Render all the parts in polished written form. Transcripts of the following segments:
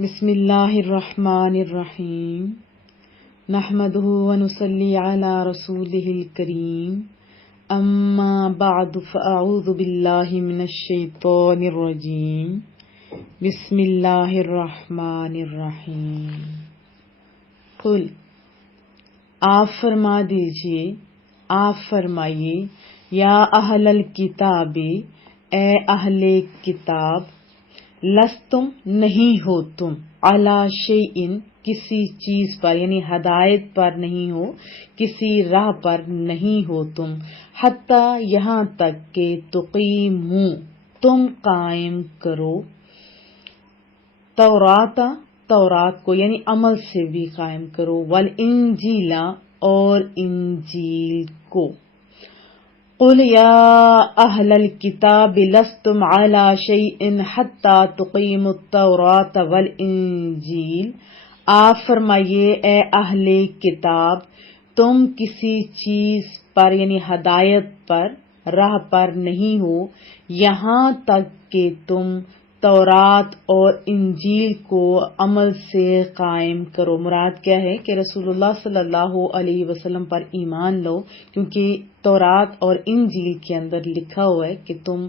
بسم اللہ الرحمن الرحیم نحمدہ ونصلی علی رسولہ الکریم اما بعد فاعوذ باللہ من الشیطان الرجیم بسم اللہ الرحمن الرحیم قل آپ فرما دیجئے، آپ فرمائیے، یا اہل الکتاب، اے اہل کتاب، لستم نہیں ہو تم، علی شیئن کسی چیز پر، یعنی ہدایت پر نہیں ہو، کسی راہ پر نہیں ہو تم، حتی یہاں تک کہ تقیموا تم قائم کرو، تورات کو یعنی عمل سے بھی قائم کرو، والانجیل اور انجیل کو۔ قل یا اہل الکتاب لستم علی شیء حتی تقیموا التوراۃ والانجیل، آپ فرمائیے اے اہل کتاب، تم کسی چیز پر یعنی ہدایت پر، راہ پر نہیں ہو یہاں تک کہ تم تورات اور انجیل کو عمل سے قائم کرو۔ مراد کیا ہے کہ رسول اللہ صلی اللہ علیہ وسلم پر ایمان لو، کیونکہ تورات اور انجیل کے اندر لکھا ہوا ہے کہ تم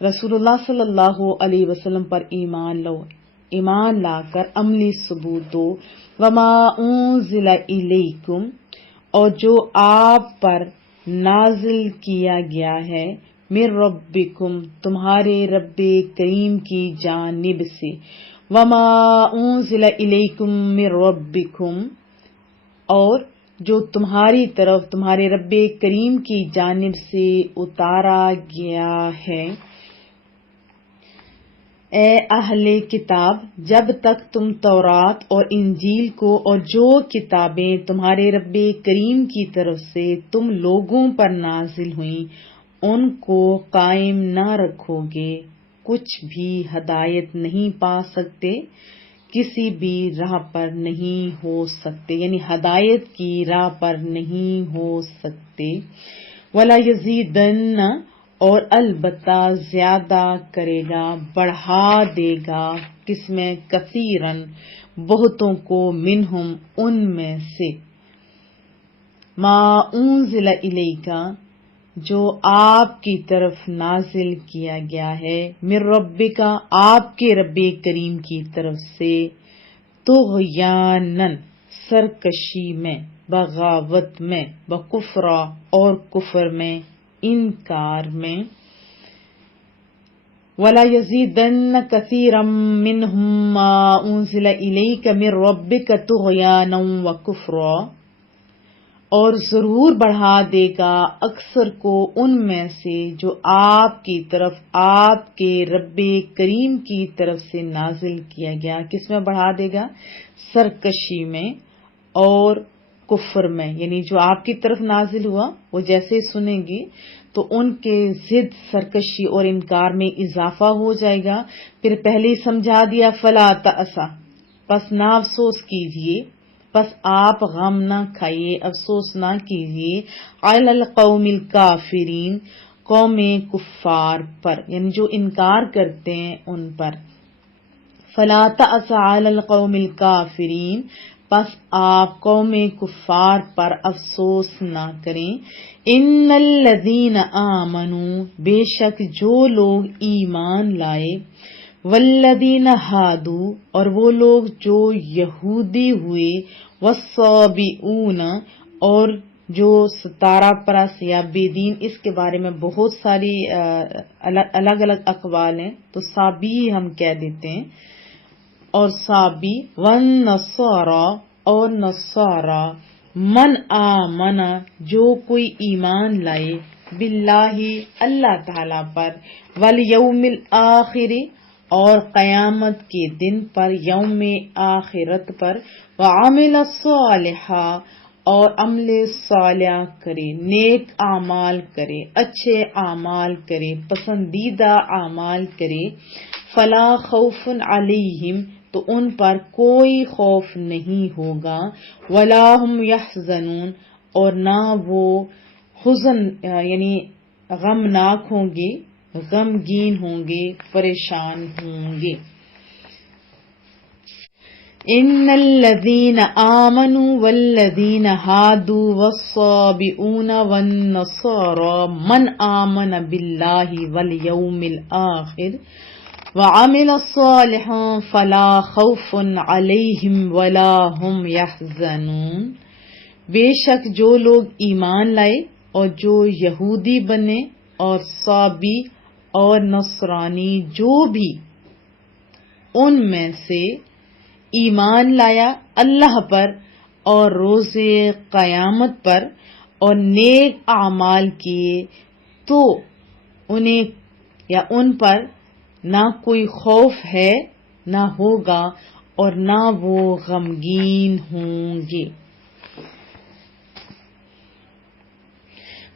رسول اللہ صلی اللہ علیہ وسلم پر ایمان لو، ایمان لا کر عملی ثبوت دو۔ وما انزل الیکم، اور جو آپ پر نازل کیا گیا ہے، من ربکم تمہارے رب کریم کی جانب سے، وما انزل الیکم من ربکم، اور جو تمہاری طرف تمہارے رب کریم کی جانب سے اتارا گیا ہے۔ اے اہل کتاب، جب تک تم تورات اور انجیل کو اور جو کتابیں تمہارے رب کریم کی طرف سے تم لوگوں پر نازل ہوئیں ان کو قائم نہ رکھو گے، کچھ بھی ہدایت نہیں پا سکتے، کسی بھی راہ پر نہیں ہو سکتے، یعنی ہدایت کی راہ پر نہیں ہو سکتے۔ وَلَا يَزِيدَنَّ، اور البتہ زیادہ کرے گا، بڑھا دے گا، کس میں، کثیرن بہتوں کو، منہم ان میں سے، ما انزل الیک جو آپ کی طرف نازل کیا گیا ہے، من ربک آپ کے رب کریم کی طرف سے، طغیانن سرکشی میں، بغاوت میں، بکفرا اور کفر میں، انکار میں۔ وَلَا يَزِيدَنَّ كَثِيرًا مِّنْهُمْ مَا أُنزِلَ إِلَيْكَ مِن رَّبِّكَ طُغْيَانًا وَكُفْرًا، اور ضرور بڑھا دے گا اکثر کو ان میں سے جو آپ کی طرف آپ کے رب کریم کی طرف سے نازل کیا گیا، کس میں بڑھا دے گا، سرکشی میں اور کفر میں، یعنی جو آپ کی طرف نازل ہوا وہ جیسے سنیں گے تو ان کے ضد سرکشی اور انکار میں اضافہ ہو جائے گا۔ پھر پہلے ہی سمجھا دیا، فلا تأسا، پس نہ افسوس کیجئے، پس آپ غم نہ کھائیے، افسوس نہ کیجئے، علی القوم الکافرین، قوم کفار پر، یعنی جو انکار کرتے ہیں ان پر۔ فلا تأس علی القوم الکافرین، پس آپ قوم کفار پر افسوس نہ کریں۔ ان الذین آمنوا، بے شک جو لوگ ایمان لائے، والذین ہادوا، اور وہ لوگ جو یہودی ہوئے، والصابئون، اور جو ستارہ پرست یا بے دین، اس کے بارے میں بہت ساری الگ الگ اقوال ہیں، تو صابی ہم کہہ دیتے ہیں، اور صابی، والنصارى، اور نصارى، من آمن، جو کوئی ایمان لائے، باللہ اللہ تعالی پر، والیوم الآخر، اور قیامت کے دن پر، یوم آخرت پر، وعمل صالحا، اور عمل صالح کرے، نیک اعمال کرے، اچھے اعمال کرے، پسندیدہ اعمال کرے، فلا خوف علیہم، تو ان پر کوئی خوف نہیں ہوگا، ولا هم یحزنون، اور نہ وہ حزن یعنی غمناک ہوں گے، غمگین ہوں گے، پریشان ہوں گے۔ ان الذین آمنوا والذین هادوا والصابئون والنصارى من آمن باللہ والیوم الآخر وعمل صالحا فلا خوف علیہم ولا هم یحزنون. بے شک جو لوگ ایمان لائے اور جو یہودی بنے اور صابی اور نصرانی جو بھی ان میں سے ایمان لایا اللہ پر اور روز قیامت پر اور نیک اعمال کیے تو انہیں یا ان پر نہ کوئی خوف ہے نہ ہوگا اور نہ وہ غمگین ہوں گے.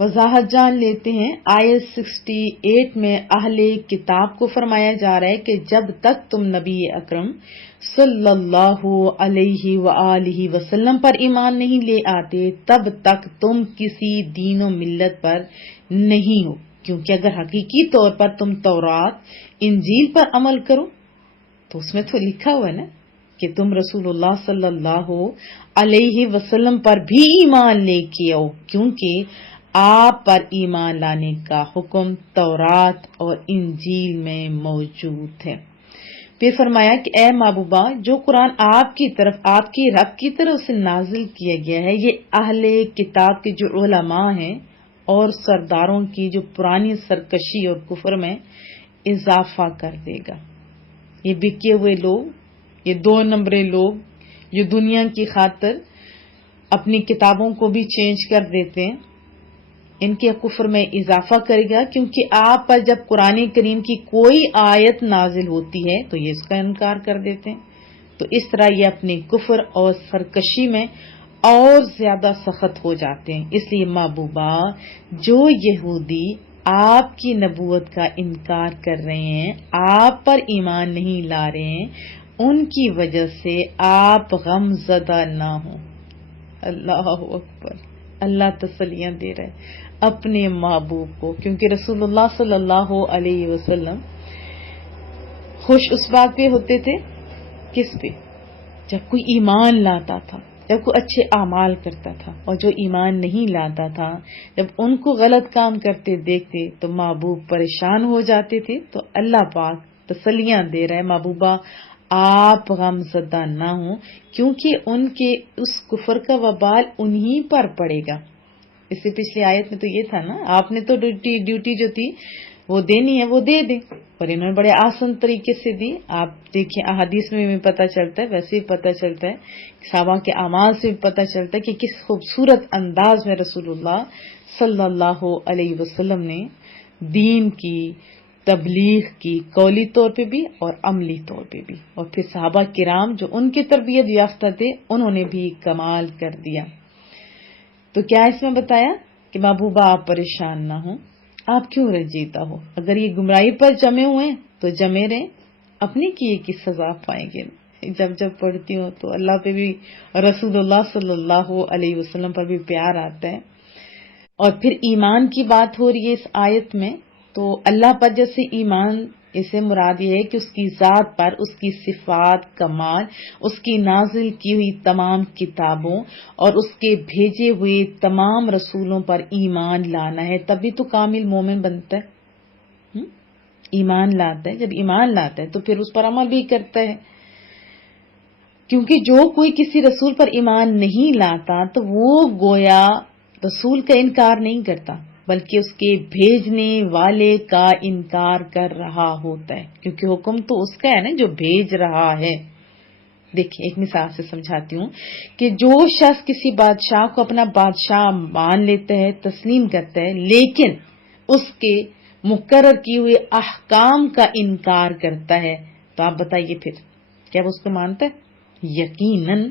وضاحت جان لیتے ہیں. آیت 68 میں اہل کتاب کو فرمایا جا رہا ہے کہ جب تک تم نبی اکرم صلی اللہ علیہ وآلہ وسلم پر ایمان نہیں لے آتے تب تک تم کسی دین و ملت پر نہیں ہو، کیونکہ اگر حقیقی طور پر تم تورات انجیل پر عمل کرو تو اس میں تو لکھا ہوا ہے نا کہ تم رسول اللہ صلی اللہ علیہ وسلم پر بھی ایمان لے کے آؤ، کیونکہ آپ پر ایمان لانے کا حکم تورات اور انجیل میں موجود ہے. پھر فرمایا کہ اے محبوبہ جو قرآن آپ کی طرف آپ کی رب کی طرف سے نازل کیا گیا ہے یہ اہل کتاب کے جو علماء ہیں اور سرداروں کی جو پرانی سرکشی اور کفر میں اضافہ کر دے گا. یہ بکے ہوئے لوگ، یہ 2 نمبرے لوگ جو دنیا کی خاطر اپنی کتابوں کو بھی چینج کر دیتے ہیں، ان کے کفر میں اضافہ کرے گا، کیونکہ آپ پر جب قرآن کریم کی کوئی آیت نازل ہوتی ہے تو یہ اس کا انکار کر دیتے ہیں. تو اس طرح یہ اپنے کفر اور سرکشی میں اور زیادہ سخت ہو جاتے ہیں. اس لیے محبوبہ جو یہودی آپ کی نبوت کا انکار کر رہے ہیں، آپ پر ایمان نہیں لا رہے ہیں، ان کی وجہ سے آپ غم زدہ نہ ہوں. اللہ اکبر. اللہ تسلیاں دے رہے اپنے محبوب کو، کیونکہ رسول اللہ صلی اللہ علیہ وسلم خوش اس بات پہ ہوتے تھے کس پہ؟ جب کوئی ایمان لاتا تھا، جب کوئی اچھے اعمال کرتا تھا. اور جو ایمان نہیں لاتا تھا جب ان کو غلط کام کرتے دیکھتے تو محبوب پریشان ہو جاتے تھے. تو اللہ پاک تسلیاں دے رہا ہے محبوبہ آپ غم زدہ نہ ہوں، کیونکہ ان کے اس کفر کا وبال انہی پر پڑے گا. اس سے پچھلی آیت میں تو یہ تھا نا، آپ نے تو ڈیوٹی جو تھی وہ دینی ہے وہ دے دیں، اور انہوں نے بڑے آسان طریقے سے دی. آپ دیکھیں احادیث میں بھی پتہ چلتا ہے، ویسے بھی پتہ چلتا ہے، صحابہ کے اعمال سے بھی پتہ چلتا ہے کہ کس خوبصورت انداز میں رسول اللہ صلی اللہ علیہ وسلم نے دین کی تبلیغ کی، قولی طور پہ بھی اور عملی طور پہ بھی. اور پھر صحابہ کرام جو ان کی تربیت یافتہ تھے انہوں نے بھی کمال کر دیا. تو کیا اس میں بتایا کہ محبوبہ آپ پریشان نہ ہوں، آپ کیوں رنجیدہ ہو؟ اگر یہ گمراہی پر جمے ہوئے ہیں تو جمے رہیں، اپنے کیے کی سزا پائیں گے. جب پڑھتی ہوں تو اللہ پہ بھی رسول اللہ صلی اللہ علیہ وسلم پر بھی پیار آتا ہے. اور پھر ایمان کی بات ہو رہی ہے اس آیت میں، تو اللہ پر جیسے ایمان اسے مراد یہ ہے کہ اس کی ذات پر، اس کی صفات کمال، اس کی نازل کی ہوئی تمام کتابوں اور اس کے بھیجے ہوئے تمام رسولوں پر ایمان لانا ہے. تبھی تو کامل مومن بنتا ہے. ایمان لاتا ہے، جب ایمان لاتا ہے تو پھر اس پر عمل بھی کرتا ہے. کیونکہ جو کوئی کسی رسول پر ایمان نہیں لاتا تو وہ گویا رسول کا انکار نہیں کرتا بلکہ اس کے بھیجنے والے کا انکار کر رہا ہوتا ہے، کیونکہ حکم تو اس کا ہے نا جو بھیج رہا ہے. دیکھیں ایک مثال سے سمجھاتی ہوں کہ جو شخص کسی بادشاہ کو اپنا بادشاہ مان لیتا ہے، تسلیم کرتا ہے، لیکن اس کے مقرر کیے ہوئے احکام کا انکار کرتا ہے، تو آپ بتائیے پھر کیا وہ اس کو مانتا ہے؟ یقیناً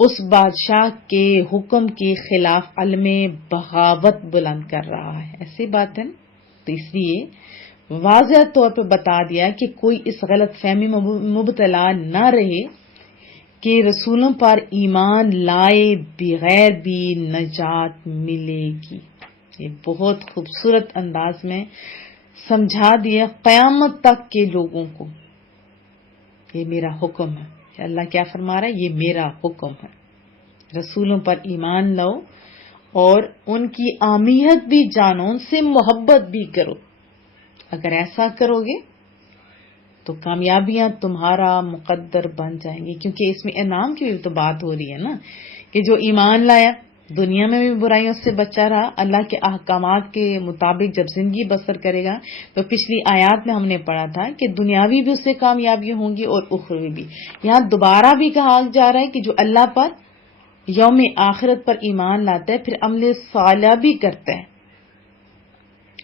اس بادشاہ کے حکم کے خلاف علم بغاوت بلند کر رہا ہے. ایسی بات ہے نا. تو اس لیے واضح طور پہ بتا دیا کہ کوئی اس غلط فہمی میں مبتلا نہ رہے کہ رسولوں پر ایمان لائے بغیر بھی نجات ملے گی. یہ بہت خوبصورت انداز میں سمجھا دیا قیامت تک کے لوگوں کو. یہ میرا حکم ہے اللہ کیا فرما رہا ہے؟ یہ میرا حکم ہے، رسولوں پر ایمان لاؤ اور ان کی اہمیت بھی جانو، ان سے محبت بھی کرو. اگر ایسا کرو گے تو کامیابیاں تمہارا مقدر بن جائیں گی. کیونکہ اس میں انعام کی بھی تو بات ہو رہی ہے نا، کہ جو ایمان لایا دنیا میں بھی برائیوں سے بچا رہا، اللہ کے احکامات کے مطابق جب زندگی بسر کرے گا تو پچھلی آیات میں ہم نے پڑھا تھا کہ دنیاوی بھی اسے کامیابیاں ہوں گی اور اخروی بھی. یہاں دوبارہ بھی کہا جا رہا ہے کہ جو اللہ پر، یوم آخرت پر ایمان لاتا ہے، پھر عمل صالح بھی کرتا ہے،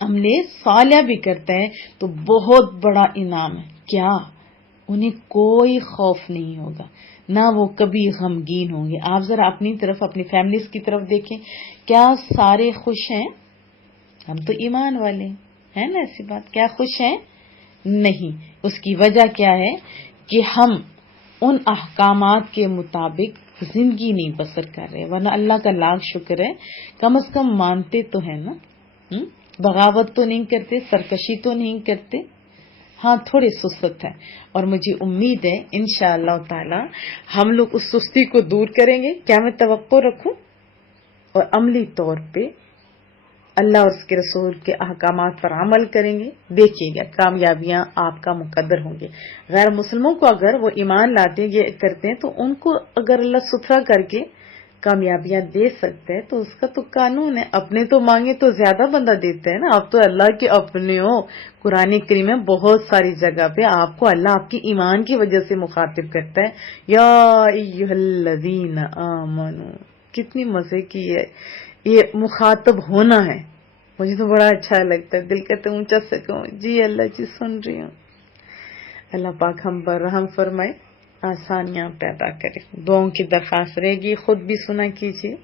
عمل صالح بھی کرتا ہے، تو بہت بڑا انعام ہے. کیا؟ انہیں کوئی خوف نہیں ہوگا، نہ وہ کبھی غمگین ہوں گے. آپ ذرا اپنی طرف، اپنی فیملیز کی طرف دیکھیں، کیا سارے خوش ہیں؟ ہم تو ایمان والے ہیں نا، ایسی بات. کیا خوش ہیں؟ نہیں. اس کی وجہ کیا ہے؟ کہ ہم ان احکامات کے مطابق زندگی نہیں بسر کر رہے، ورنہ اللہ کا لاکھ شکر ہے کم از کم مانتے تو ہیں نا، بغاوت تو نہیں کرتے، سرکشی تو نہیں کرتے. ہاں تھوڑے سست ہیں، اور مجھے امید ہے انشاءاللہ تعالی ہم لوگ اس سستی کو دور کریں گے. کیا میں توقع رکھوں؟ اور عملی طور پہ اللہ اور اس کے رسول کے احکامات پر عمل کریں گے، دیکھیے گا کامیابیاں آپ کا مقدر ہوں گے. غیر مسلموں کو اگر وہ ایمان لاتے یہ کرتے ہیں تو ان کو اگر اللہ ستھرا کر کے کامیابیاں دے سکتے ہیں تو اس کا تو قانون ہے. اپنے تو مانگے تو زیادہ بندہ دیتا ہے نا. آپ تو اللہ کے اپنے ہو. قرآن کریم میں بہت ساری جگہ پہ آپ کو اللہ آپ کی ایمان کی وجہ سے مخاطب کرتا ہے، یا ایھا الذین آمنو. کتنی مزے کی ہے یہ مخاطب ہونا ہے. مجھے تو بڑا اچھا لگتا ہے، دل کہتا ہے اونچا سے کہوں جی اللہ جی سن رہی ہوں. اللہ پاک ہم پر رحم فرمائے، آسانیاں پیدا کرے. دعاؤں کی درخواست رہے گی، خود بھی سنا کیجیے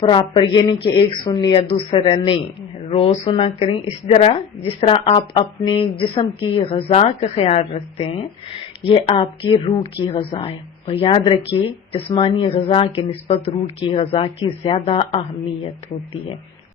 پراپر، یہ نہیں کہ ایک سن لیا دوسرا نہیں، روز سنا کریں. اس طرح جس طرح آپ اپنے جسم کی غذا کا خیال رکھتے ہیں، یہ آپ کی روح کی غذا ہے. اور یاد رکھیے جسمانی غذا کے نسبت روح کی غذا کی زیادہ اہمیت ہوتی ہے.